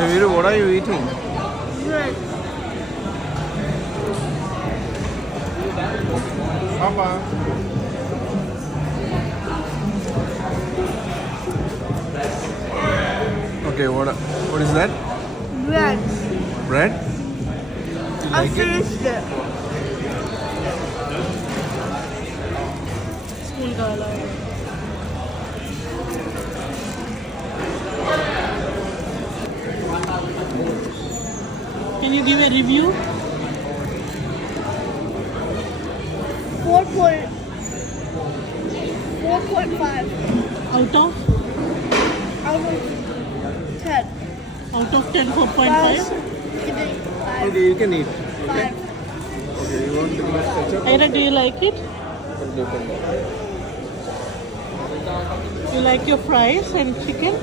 Hey, Viru, what are you eating? Bread. Papa. Okay, what is that? Bread. Bread? I finished it. School का वाला है। Can you give a review? 4.5 Out of out of 10. 10, 4.5. Okay, you can eat. Okay. 5. Okay, you want the ketchup? Aira, do you like it? You like your fries and chicken?